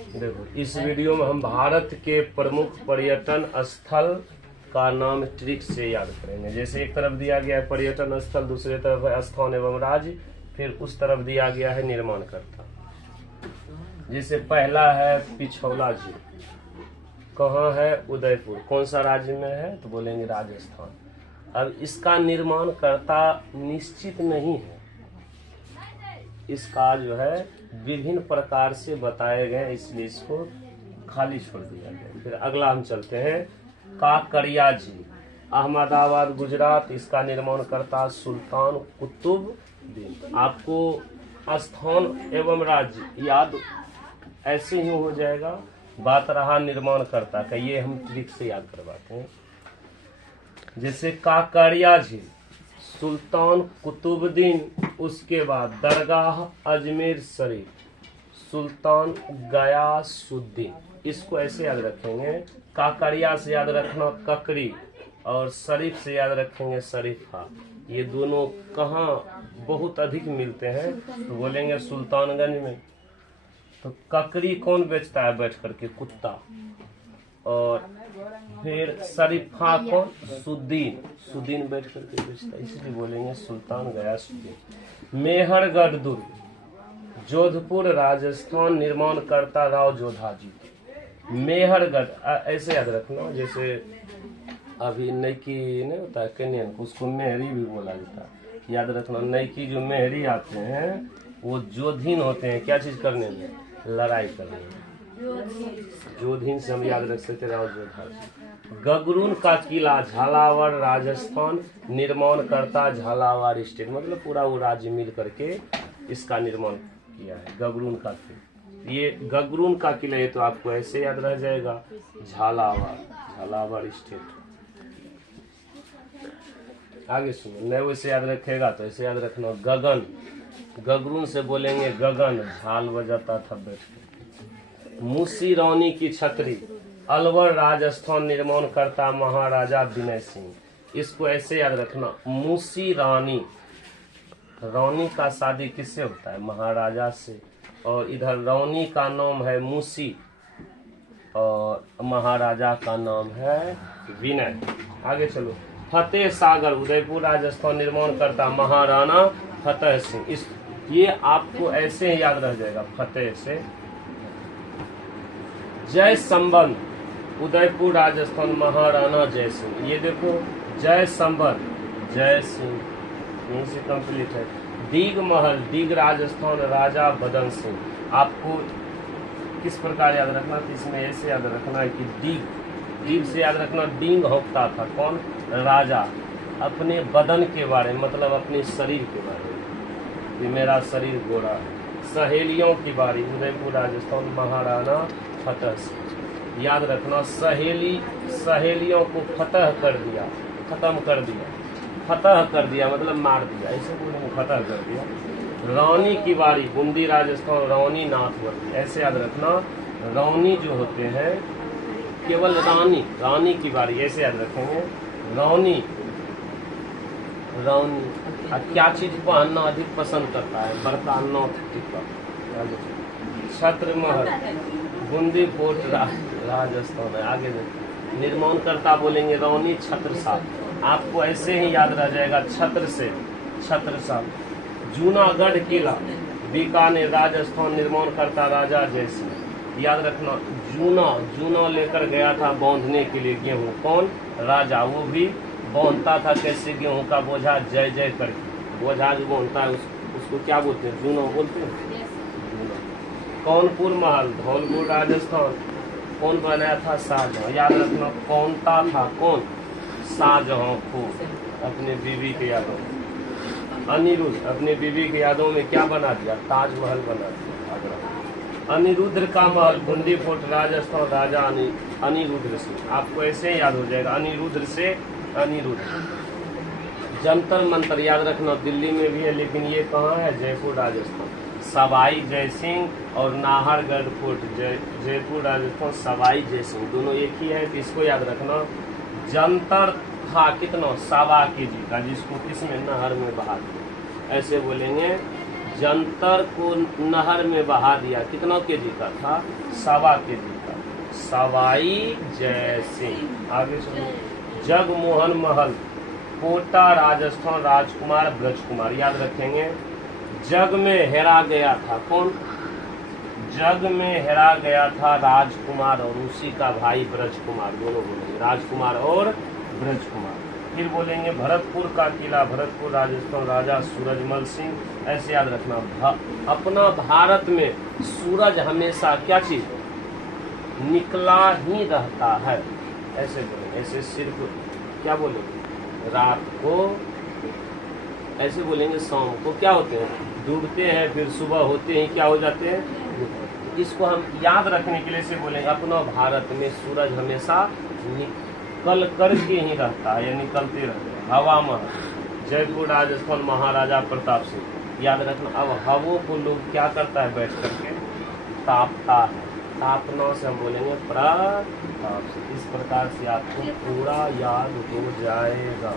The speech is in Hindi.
देखो, इस वीडियो में हम भारत के प्रमुख पर्यटन स्थल का नाम ट्रिक से याद करेंगे। जैसे एक तरफ दिया गया है पर्यटन स्थल, दूसरे तरफ है स्थान एवं राज्य, फिर उस तरफ दिया गया है निर्माणकर्ता। जैसे पहला है पिछौला झील, कहाँ है? उदयपुर। कौन सा राज्य में है? तो बोलेंगे राजस्थान। अब इसका निर्माणकर्ता निश्चित नहीं है, इसका जो है विभिन्न प्रकार से बताए गए, इसलिए इसको खाली छोड़ दिया गया। फिर अगला हम चलते हैं काकड़िया झील, अहमदाबाद गुजरात। इसका निर्माणकर्ता सुल्तान कुतुबुद्दीन। आपको स्थान एवं राज्य याद ऐसे ही हो जाएगा। बात रहा निर्माणकर्ता का, ये हम ट्रिक से याद करवाते हैं। जैसे काकड़िया झील सुल्तान कुतुबुद्दीन, उसके बाद दरगाह अजमेर शरीफ सुल्तान गयासुद्दीन। इसको ऐसे याद रखेंगे, काकड़िया से याद रखना ककड़ी, और शरीफ से याद रखेंगे शरीफा। ये दोनों कहाँ बहुत अधिक मिलते हैं? तो बोलेंगे सुल्तानगंज में। तो ककड़ी कौन बेचता है बैठ करके? कुत्ता। और फिर शरीफा कौन? सुद्दीन बैठ करके बेचता है, इसलिए बोलेंगे सुल्तान गयासुद्दीन। मेहरगढ़ दुर्ग जोधपुर राजस्थान, निर्माणकर्ता राव जोधाजी। मेहरगढ़ ऐसे याद रखना, जैसे अभी नईकी नहीं होता है केनियन, उसको मेहरी भी बोला जाता है। याद रखना, नईकी जो मेहरी आते हैं वो जोधीन होते हैं। क्या चीज करने में? लड़ाई करने में। जोधीन से हम याद रख सकते राव जोधाजी। गगरून का किला झालावाड़ राजस्थान, निर्माणकर्ता झालावाड़ स्टेट। मतलब पूरा वो राज्य मिल करके इसका निर्माण किया है, गगरून का किला। ये गगरून का किला, ये तो आपको ऐसे याद रह जाएगा, झालावाड़ स्टेट। आगे सुनो, नहीं वैसे याद रखेगा तो ऐसे याद रखना गगन। गगरून से बोलेंगे गगन, झाल बजाता था बैठ के। मूसी रानी की छतरी अलवर राजस्थान, निर्माणकर्ता महाराजा विनय सिंह। इसको ऐसे याद रखना, मूसी रानी, रानी का शादी किससे होता है? महाराजा से। और इधर रानी का नाम है मूसी और महाराजा का नाम है विनय। आगे चलो, फतेह सागर उदयपुर राजस्थान, निर्माणकर्ता महाराणा फतेह सिंह। इस ये आपको ऐसे ही याद रह जाएगा, फतेह से। जय संबंध उदयपुर राजस्थान, महाराणा जय सिंह। ये देखो, जय संबंध जय सिंह, यहीं से कंप्लीट है। दीग महल दीग राजस्थान, राजा बदन सिंह। आपको किस प्रकार याद रखना? तो इसमें ऐसे याद रखना है कि दीग से याद रखना डींग होता था कौन? राजा। अपने बदन के बारे में, मतलब अपने शरीर के बारे में, कि मेरा शरीर गोरा है। सहेलियों की बारी उदयपुर राजस्थान, महाराणा फतेह सिंह। याद रखना, सहेलियों को फतह कर दिया, खत्म कर दिया। फतह कर दिया मतलब मार दिया, ऐसे बोलेंगे, फतह कर दिया। रानी की बारी बूंदी राजस्थान, रानी नाथवती। ऐसे याद रखना, रानी जो होते हैं केवल रानी की बारी, ऐसे याद रखेंगे। रानी क्या चीज पहनना अधिक पसंद करता है? बड़का नौथ टिका। छत्र महल बूंदी फोर्ट राजस्थान है। आगे निर्माणकर्ता बोलेंगे रानी छत्रसाल। आपको ऐसे ही याद रह जाएगा, छत्र से छत्रसाल। जूनागढ़ किला बीकानेर राजस्थान, निर्माणकर्ता राजा जय सिंह। याद रखना, जूना लेकर गया था बांधने के लिए गेहूं, कौन? राजा। वो भी बांधता था कैसे? गेहूं का बोझा जय जय करके। बोझा जो बांधता है उसको क्या बोलते हैं? जूना बोलते हैं। कौनपुर महल धौलपुर राजस्थान, कौन बनाया था? शाहजहां। याद रखना, कौनता था कौन? शाहजहां को अपने बीवी के यादों में। अनिरुद्ध अपने बीवी के यादों में क्या बना दिया? ताजमहल बना दिया आगरा। अनिरुद्ध का महल बूंदी फोर्ट राजस्थान, राजा अनिरुद्ध से। आपको ऐसे याद हो जाएगा, अनिरुद्ध से अनिरुद्ध। जंतर मंतर याद रखना, दिल्ली में भी है, लेकिन ये कहाँ है? जयपुर राजस्थान। सवाई जय सिंह और नाहरगढ़ फोर्ट जयपुर राजस्थान, सवाई जय सिंह दोनों एक ही है, तो इसको याद रखना। जंतर था कितना? 1.25 kg का, जिसको किसमें? नहर में बहा दिया। ऐसे बोलेंगे जंतर को नहर में बहा दिया। कितना केजी का था? 1.25 केजी का। सवाई जय सिंह। आगे चलो। जगमोहन महल, कोटा राजस्थान, राजकुमार ब्रजकुमार। याद रखेंगे। जग में हेरा गया था कौन? जग में हेरा गया था राजकुमार और उसी का भाई ब्रजकुमार। दोनों बोलेंगे, राजकुमार और ब्रजकुमार। फिर बोलेंगे भरतपुर का किला, भरतपुर राजस्थान, राजा सूरजमल सिंह। ऐसे याद रखना। अपना भारत में सूरज हमेशा क्या चीज? निकला ही रहता है। ऐसे बोलेंगे। ऐसे सिर्फ क्या बोलेंगे? रात को। ऐसे बोलेंगे शाम को क्या होते हैं? डूबते हैं, फिर सुबह होते हैं क्या हो जाते हैं? इसको हम याद रखने के लिए से बोलेंगे अपना भारत में सूरज हमेशा निकल करके ही रहता है या निकलते रहते हैं। हवा महल, जयपुर राजस्थान, महाराजा प्रताप सिंह। याद रखना। अब हवों को लोग क्या करता है? बैठ करके तापता है। तापना से हम बोलेंगे प्रताप। इस प्रकार से आपको पूरा याद हो जाएगा।